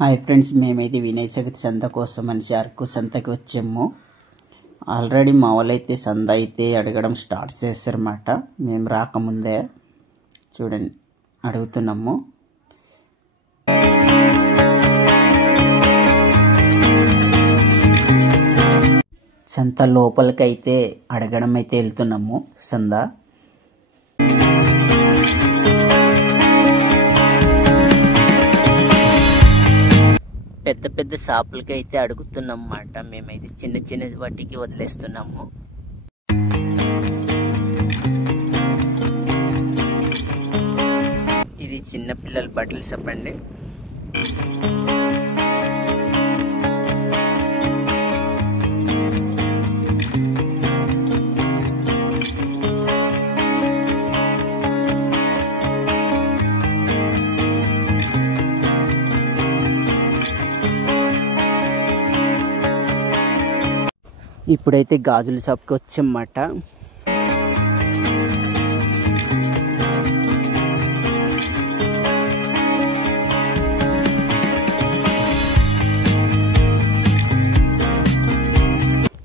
Hi friends, మేమైతే వినాయక చవితి సంత కోసం అని అరకు సంతకి వచ్చాము. ఆల్రెడీ మా వాళ్ళైతే సంత అయితే అడగడం స్టార్ట్ చేస్తారన్నమాట. మేము రాకముందే చూడండి అడుగుతున్నాము. సంత లోపలికైతే అడగడం అయితే వెళ్తున్నాము. సంత పెద్ద పెద్ద షాపులకి అయితే అడుగుతున్నాం అన్నమాట. మేమైతే చిన్న చిన్న వాటికి వదిలేస్తున్నాము. ఇది చిన్న పిల్లల బట్టల షాప్ అండి. ఇప్పుడైతే గాజుల షాప్కి వచ్చామన్నమాట.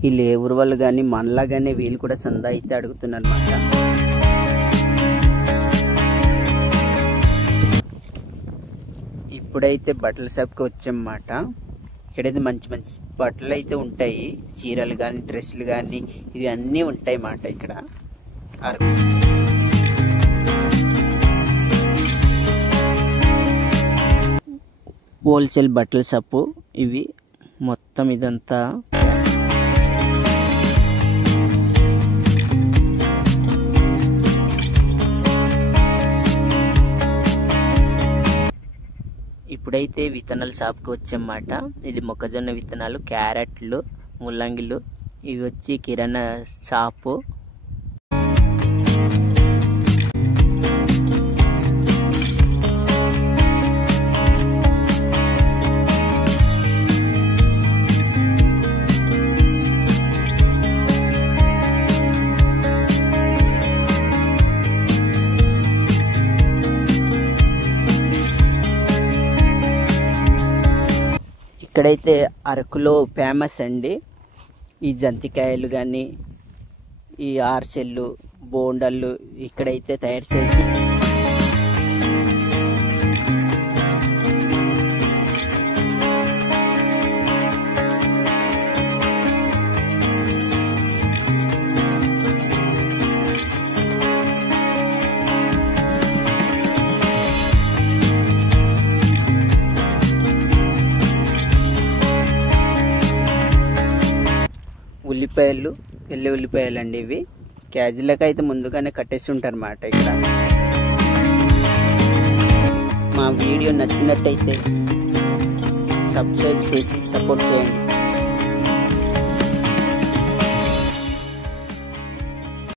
వీళ్ళు ఏ ఊరు వాళ్ళు కానీ మనలాగానే వీళ్ళు కూడా సంద అయితే అడుగుతున్నారు అన్నమాట. ఇప్పుడైతే బట్టల షాప్కి వచ్చామన్నమాట. ఇక్కడైతే మంచి మంచి బట్టలు అయితే ఉంటాయి. చీరలు కానీ డ్రెస్సులు కానీ ఇవి అన్నీ ఉంటాయి అన్నమాట. ఇక్కడ హోల్సేల్ బట్టల షాపు ఇవి మొత్తం. ఇదంతా ఇప్పుడైతే విత్తనాల షాప్కి వచ్చామన్నమాట. ఇది మొక్కజొన్న విత్తనాలు, క్యారెట్లు, ముల్లంగిలు. ఇవి వచ్చి కిరాణా షాపు. ఇక్కడైతే అరకులో ఫేమస్ అండి ఈ జంతికాయలు కానీ ఈ ఆర్సెళ్ళు, బోండాలు ఇక్కడైతే తయారు చేసి ఉల్లిపాయలు, వెల్లి ఉల్లిపాయలు అండి. ఇవి కేజీలకు అయితే ముందుగానే కట్టేసి ఉంటారు అన్నమాట. ఇక్కడ మా వీడియో నచ్చినట్టయితే సబ్స్క్రైబ్ చేసి సపోర్ట్ చేయండి.